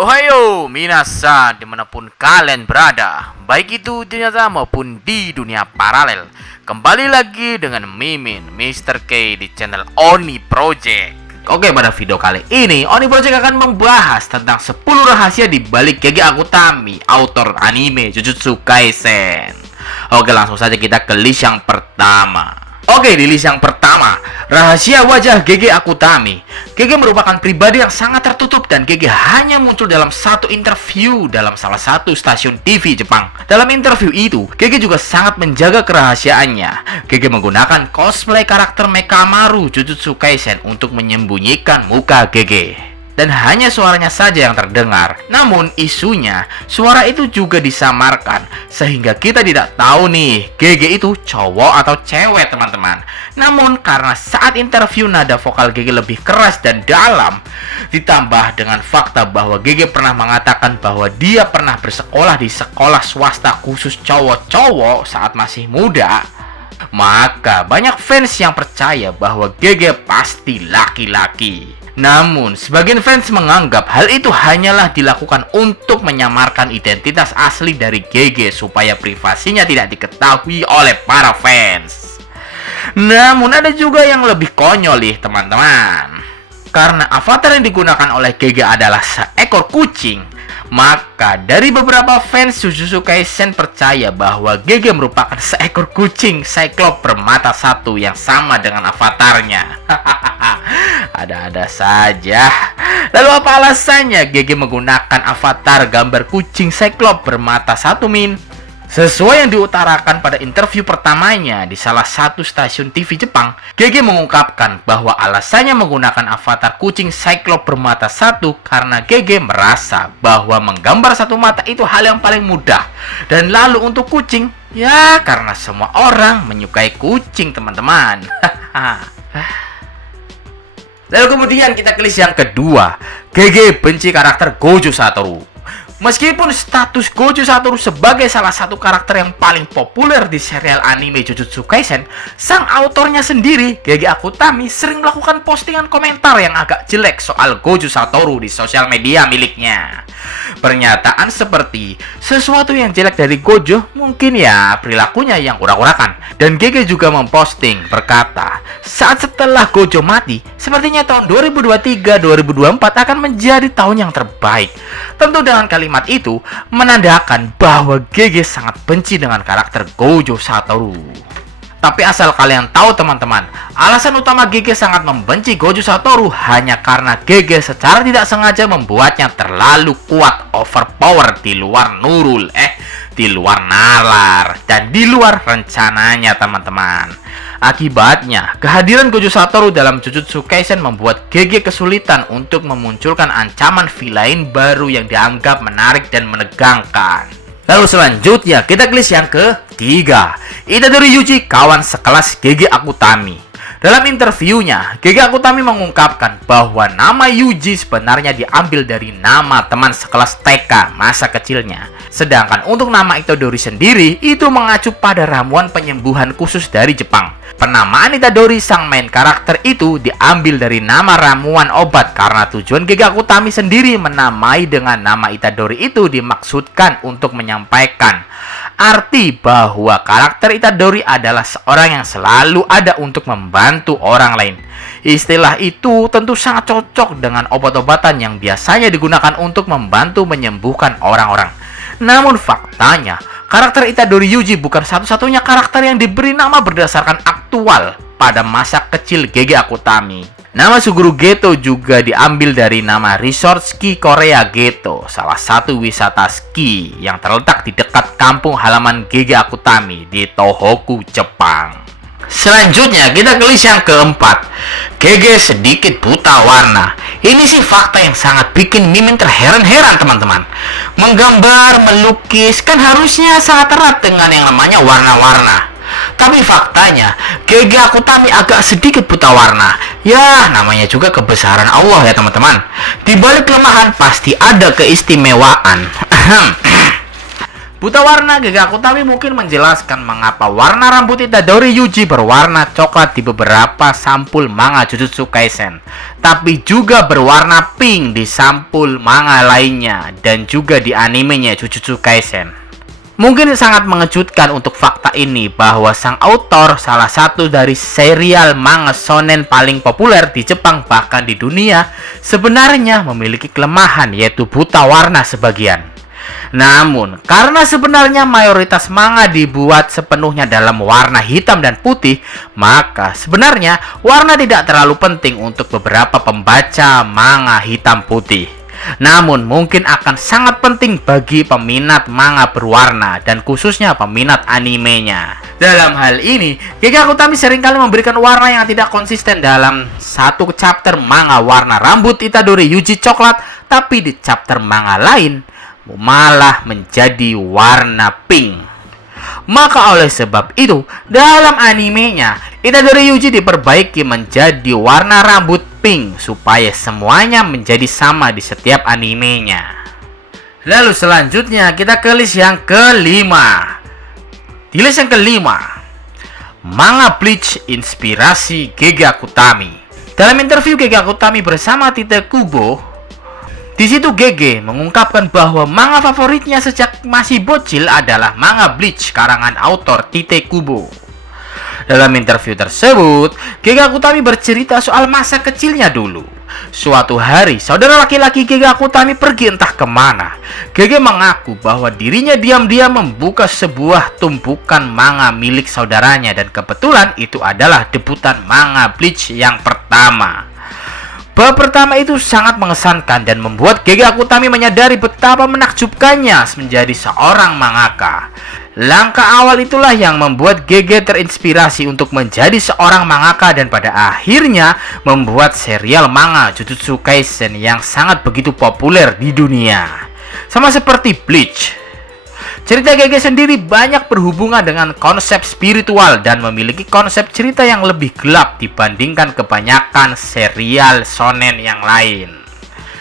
Ohayo, minasan, dimanapun kalian berada, baik itu di nyata maupun di dunia paralel. Kembali lagi dengan Mimin, Mr. K di channel Oni Project. Oke, pada video kali ini Oni Project akan membahas tentang 10 rahasia di balik Gege Akutami, autor anime Jujutsu Kaisen. Oke, langsung saja kita ke list yang pertama. Oke, di list yang pertama, rahasia wajah Gege Akutami. Gege merupakan pribadi yang sangat tertutup dan Gege hanya muncul dalam satu interview dalam salah satu stasiun TV Jepang. Dalam interview itu, Gege juga sangat menjaga kerahasiaannya. Gege menggunakan cosplay karakter Mekamaru Jujutsu Kaisen untuk menyembunyikan muka Gege. Dan hanya suaranya saja yang terdengar. Namun isunya, suara itu juga disamarkan, sehingga kita tidak tahu nih Gege itu cowok atau cewek, teman-teman. Namun karena saat interview nada vokal Gege lebih keras dan dalam, ditambah dengan fakta bahwa Gege pernah mengatakan bahwa dia pernah bersekolah di sekolah swasta khusus cowok-cowok saat masih muda, maka banyak fans yang percaya bahwa Gege pasti laki-laki. Namun, sebagian fans menganggap hal itu hanyalah dilakukan untuk menyamarkan identitas asli dari Gege supaya privasinya tidak diketahui oleh para fans. Namun, ada juga yang lebih konyol nih, teman-teman. Karena avatar yang digunakan oleh Gege adalah seekor kucing, maka dari beberapa fans Jujutsu Kaisen percaya bahwa Gege merupakan seekor kucing Cyclops bermata satu yang sama dengan avatarnya. Ada-ada saja. Lalu apa alasannya Gege menggunakan avatar gambar kucing Cyclops bermata satu, Min? Sesuai yang diutarakan pada interview pertamanya di salah satu stasiun TV Jepang, Gege mengungkapkan bahwa alasannya menggunakan avatar kucing Cyclops bermata satu karena Gege merasa bahwa menggambar satu mata itu hal yang paling mudah. Dan lalu untuk kucing, ya karena semua orang menyukai kucing, teman-teman. Lalu kemudian kita ke list yang kedua. Gege benci karakter Gojo Satoru. Meskipun status Gojo Satoru sebagai salah satu karakter yang paling populer di serial anime Jujutsu Kaisen, sang autornya sendiri, Gege Akutami, sering melakukan postingan komentar yang agak jelek soal Gojo Satoru di sosial media miliknya. Pernyataan seperti, sesuatu yang jelek dari Gojo mungkin ya perilakunya yang urak-urakan. Dan Gege juga memposting berkata, saat setelah Gojo mati, sepertinya tahun 2023-2024 akan menjadi tahun yang terbaik. Tentu dengan kalimat itu menandakan bahwa Gege sangat benci dengan karakter Gojo Satoru. Tapi asal kalian tahu, teman-teman, alasan utama Gege sangat membenci Gojo Satoru hanya karena Gege secara tidak sengaja membuatnya terlalu kuat, overpower di luar di luar nalar dan di luar rencananya, teman-teman. Akibatnya, kehadiran Gojo Satoru dalam Jujutsu Kaisen membuat Gege kesulitan untuk memunculkan ancaman villain baru yang dianggap menarik dan menegangkan. Lalu selanjutnya, kita ke list yang ketiga. Itadori Yuji, kawan sekelas Gege Akutami. Dalam interviewnya, Gege Akutami mengungkapkan bahwa nama Yuji sebenarnya diambil dari nama teman sekelas TK masa kecilnya. Sedangkan untuk nama Itadori sendiri, itu mengacu pada ramuan penyembuhan khusus dari Jepang. Penamaan Itadori sang main karakter itu diambil dari nama ramuan obat karena tujuan Gege Akutami sendiri menamai dengan nama Itadori itu dimaksudkan untuk menyampaikan arti bahwa karakter Itadori adalah seorang yang selalu ada untuk membantu orang lain. Istilah itu tentu sangat cocok dengan obat-obatan yang biasanya digunakan untuk membantu menyembuhkan orang-orang. Namun faktanya, karakter Itadori Yuji bukan satu-satunya karakter yang diberi nama berdasarkan aktual pada masa kecil Gege Akutami. Nama Suguru Geto juga diambil dari nama Resort Ski Korea Geto, salah satu wisata ski yang terletak di dekat kampung halaman Gege Akutami di Tohoku, Jepang. Selanjutnya kita ke list yang keempat. Gege sedikit buta warna. Ini sih fakta yang sangat bikin Mimin terheran-heran, teman-teman. Menggambar, melukis kan harusnya sangat erat dengan yang namanya warna-warna. Tapi faktanya, Gege Akutami agak sedikit buta warna. Ya, namanya juga kebesaran Allah ya, teman-teman. Di balik kelemahan pasti ada keistimewaan. Buta warna Gege Akutami mungkin menjelaskan mengapa warna rambut Itadori Yuji berwarna coklat di beberapa sampul manga Jujutsu Kaisen, tapi juga berwarna pink di sampul manga lainnya dan juga di animenya Jujutsu Kaisen. Mungkin sangat mengejutkan untuk fakta ini bahwa sang autor salah satu dari serial manga shonen paling populer di Jepang bahkan di dunia sebenarnya memiliki kelemahan, yaitu buta warna sebagian. Namun, karena sebenarnya mayoritas manga dibuat sepenuhnya dalam warna hitam dan putih, maka sebenarnya warna tidak terlalu penting untuk beberapa pembaca manga hitam putih. Namun, mungkin akan sangat penting bagi peminat manga berwarna dan khususnya peminat animenya. Dalam hal ini, Gege Akutami seringkali memberikan warna yang tidak konsisten dalam satu chapter manga warna rambut Itadori Yuji coklat, tapi di chapter manga lain malah menjadi warna pink. Maka oleh sebab itu, dalam animenya Itadori Yuji diperbaiki menjadi warna rambut pink supaya semuanya menjadi sama di setiap animenya. Lalu selanjutnya kita ke list yang kelima. Di list yang kelima, manga Bleach inspirasi Gege Akutami. Dalam interview Gege Akutami bersama Tite Kubo, di situ Gege mengungkapkan bahwa manga favoritnya sejak masih bocil adalah manga Bleach karangan autor Tite Kubo. Dalam interview tersebut, Gege Akutami bercerita soal masa kecilnya dulu. Suatu hari, saudara laki-laki Gege Akutami pergi entah kemana. Gege mengaku bahwa dirinya diam-diam membuka sebuah tumpukan manga milik saudaranya dan kebetulan itu adalah debutan manga Bleach yang pertama. Bab pertama itu sangat mengesankan dan membuat Gege Akutami menyadari betapa menakjubkannya menjadi seorang mangaka. Langkah awal itulah yang membuat Gege terinspirasi untuk menjadi seorang mangaka dan pada akhirnya membuat serial manga Jujutsu Kaisen yang sangat begitu populer di dunia. Sama seperti Bleach, cerita Gege sendiri banyak berhubungan dengan konsep spiritual dan memiliki konsep cerita yang lebih gelap dibandingkan kebanyakan serial shonen yang lain.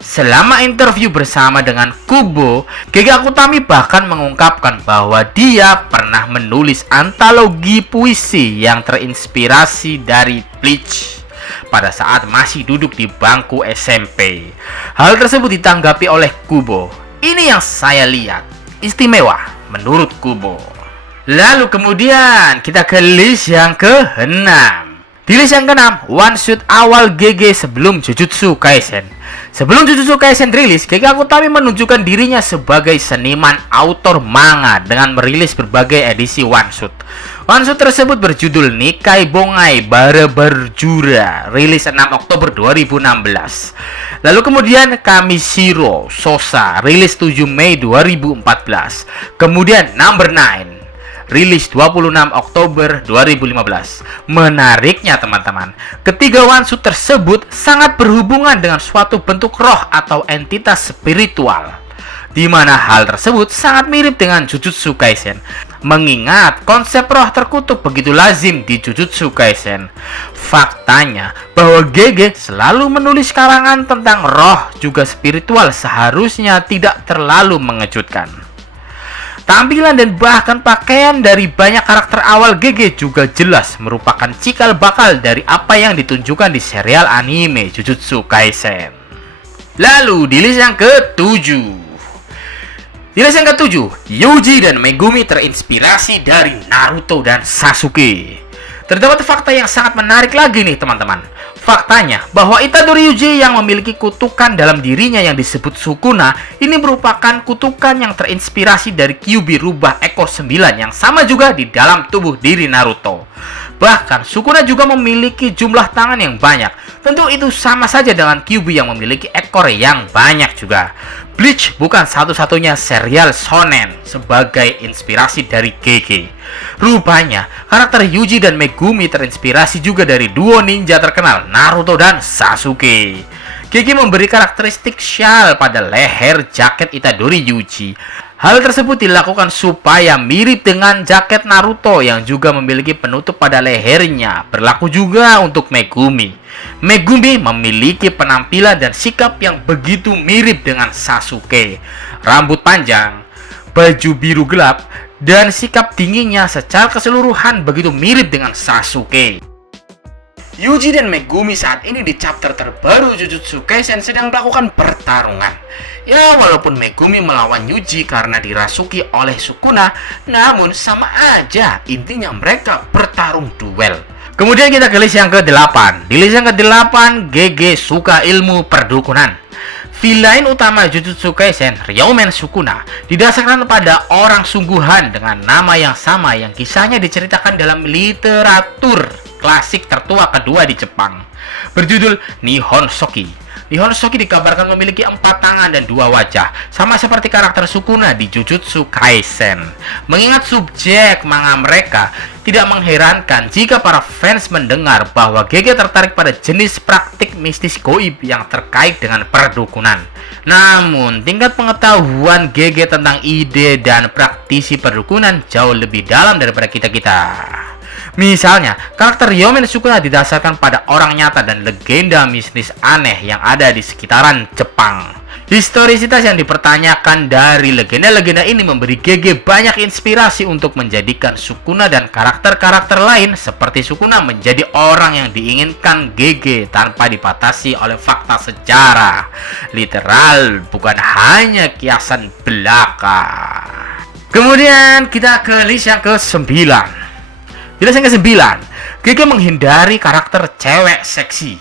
Selama interview bersama dengan Kubo, Gege Akutami bahkan mengungkapkan bahwa dia pernah menulis antologi puisi yang terinspirasi dari Bleach pada saat masih duduk di bangku SMP. Hal tersebut ditanggapi oleh Kubo. Ini yang saya lihat istimewa menurut Kubo. Lalu kemudian kita ke list yang ke-6. Di list yang ke-6, one shot awal Gege sebelum Jujutsu Kaisen. Sebelum Jujutsu Kaisen rilis, Gege Akutami menunjukkan dirinya sebagai seniman autor manga dengan merilis berbagai edisi one shot. One shot tersebut berjudul Nikai Bongai Barabarjura, rilis 6 Oktober 2016. Lalu kemudian Kamishiro Sosa, rilis 7 Mei 2014. Kemudian Number 9, rilis 26 Oktober 2015. Menariknya teman-teman, ketiga one shot tersebut sangat berhubungan dengan suatu bentuk roh atau entitas spiritual, di mana hal tersebut sangat mirip dengan Jujutsu Kaisen. Mengingat konsep roh terkutuk begitu lazim di Jujutsu Kaisen. Faktanya bahwa Gege selalu menulis karangan tentang roh juga spiritual seharusnya tidak terlalu mengejutkan. Tampilan dan bahkan pakaian dari banyak karakter awal Gege juga jelas merupakan cikal bakal dari apa yang ditunjukkan di serial anime Jujutsu Kaisen. Lalu di list yang ke-7. Di list yang ke-7, Yuji dan Megumi terinspirasi dari Naruto dan Sasuke. Terdapat fakta yang sangat menarik lagi nih teman-teman. Faktanya bahwa Itadori Yuji yang memiliki kutukan dalam dirinya yang disebut Sukuna ini merupakan kutukan yang terinspirasi dari Kyuubi rubah ekor 9 yang sama juga di dalam tubuh diri Naruto. Bahkan Sukuna juga memiliki jumlah tangan yang banyak. Tentu itu sama saja dengan Kyuubi yang memiliki ekor yang banyak juga. Bleach bukan satu-satunya serial shonen sebagai inspirasi dari Gege. Rupanya, karakter Yuji dan Megumi terinspirasi juga dari duo ninja terkenal Naruto dan Sasuke. Gege memberi karakteristik shawl pada leher jaket Itadori Yuji. Hal tersebut dilakukan supaya mirip dengan jaket Naruto yang juga memiliki penutup pada lehernya. Berlaku juga untuk Megumi. Megumi memiliki penampilan dan sikap yang begitu mirip dengan Sasuke. Rambut panjang, baju biru gelap, dan sikap dinginnya secara keseluruhan begitu mirip dengan Sasuke. Yuji dan Megumi saat ini di chapter terbaru Jujutsu Kaisen sedang melakukan pertarungan. Ya, walaupun Megumi melawan Yuji karena dirasuki oleh Sukuna, namun sama aja, intinya mereka bertarung duel. Kemudian kita ke list yang ke-8. Di list yang ke-8, GG suka ilmu perdukunan. Villain utama Jujutsu Kaisen, Ryomen Sukuna, didasarkan pada orang sungguhan dengan nama yang sama yang kisahnya diceritakan dalam literatur klasik tertua kedua di Jepang, berjudul Nihon Shoki. Nihon Shoki dikabarkan memiliki 4 tangan dan 2 wajah, sama seperti karakter Sukuna di Jujutsu Kaisen. Mengingat subjek manga mereka, tidak mengherankan jika para fans mendengar bahwa GG tertarik pada jenis praktik mistis goib yang terkait dengan perdukunan. Namun, tingkat pengetahuan GG tentang ide dan praktisi perdukunan jauh lebih dalam daripada kita-kita. Misalnya, karakter Ryomen Sukuna didasarkan pada orang nyata dan legenda mistis aneh yang ada di sekitaran Jepang. Historisitas yang dipertanyakan dari legenda-legenda ini memberi GG banyak inspirasi untuk menjadikan Sukuna dan karakter-karakter lain seperti Sukuna menjadi orang yang diinginkan GG tanpa dibatasi oleh fakta sejarah literal, bukan hanya kiasan belaka. Kemudian kita ke list yang ke-9. Di list yang ke-9, GG menghindari karakter cewek seksi.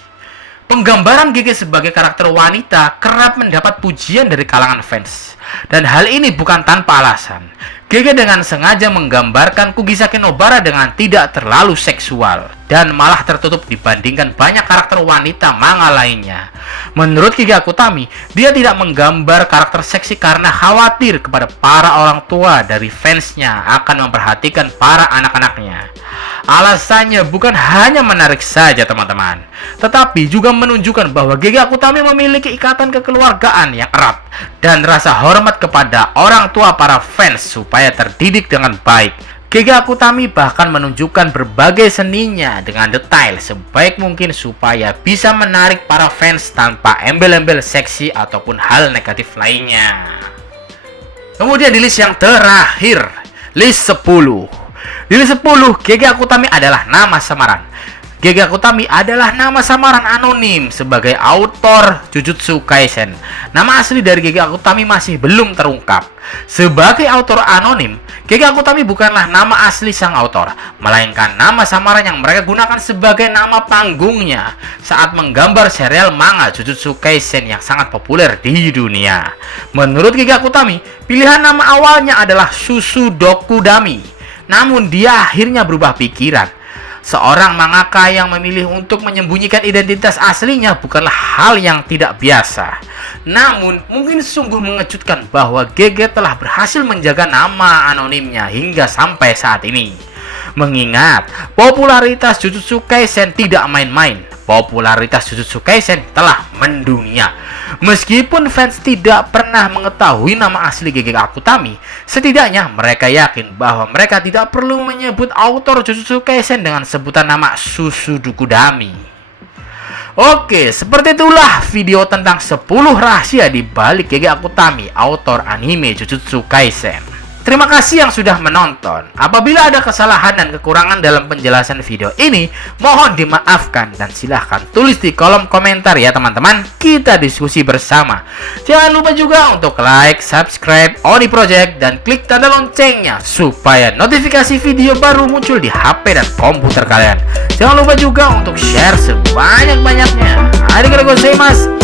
Penggambaran GG sebagai karakter wanita kerap mendapat pujian dari kalangan fans. Dan hal ini bukan tanpa alasan. GG dengan sengaja menggambarkan Kugisake Nobara dengan tidak terlalu seksual dan malah tertutup dibandingkan banyak karakter wanita manga lainnya. Menurut GG Akutami, dia tidak menggambar karakter seksi karena khawatir kepada para orang tua dari fansnya akan memperhatikan para anak-anaknya. Alasannya bukan hanya menarik saja teman-teman, tetapi juga menunjukkan bahwa GG Akutami memiliki ikatan kekeluargaan yang erat dan rasa hormat kepada orang tua para fans supaya terdidik dengan baik. GG Akutami bahkan menunjukkan berbagai seninya dengan detail sebaik mungkin supaya bisa menarik para fans tanpa embel-embel seksi ataupun hal negatif lainnya. Kemudian di list yang terakhir, list 10. Di list 10, GG Akutami adalah nama samaran. GG Akutami adalah nama samaran anonim sebagai autor Jujutsu Kaisen. Nama asli dari GG Akutami masih belum terungkap. Sebagai autor anonim, GG Akutami bukanlah nama asli sang autor, melainkan nama samaran yang mereka gunakan sebagai nama panggungnya saat menggambar serial manga Jujutsu Kaisen yang sangat populer di dunia. Menurut GG Akutami, pilihan nama awalnya adalah Susudokudami. Namun dia akhirnya berubah pikiran. Seorang mangaka yang memilih untuk menyembunyikan identitas aslinya bukanlah hal yang tidak biasa. Namun, mungkin sungguh mengejutkan bahwa GG telah berhasil menjaga nama anonimnya hingga sampai saat ini. Mengingat popularitas Jujutsu Kaisen tidak main-main, popularitas Jujutsu Kaisen telah mendunia. Meskipun fans tidak pernah mengetahui nama asli GG Akutami, setidaknya mereka yakin bahwa mereka tidak perlu menyebut autor Jujutsu Kaisen dengan sebutan nama Susudokudami. Oke, seperti itulah video tentang 10 rahasia di balik GG Akutami, autor anime Jujutsu Kaisen. Terima kasih yang sudah menonton. Apabila ada kesalahan dan kekurangan dalam penjelasan video ini, mohon dimaafkan dan silahkan tulis di kolom komentar ya teman-teman. Kita diskusi bersama. Jangan lupa juga untuk like, subscribe Oni Project dan klik tanda loncengnya supaya notifikasi video baru muncul di HP dan komputer kalian. Jangan lupa juga untuk share sebanyak-banyaknya. Arigatou gozaimasu.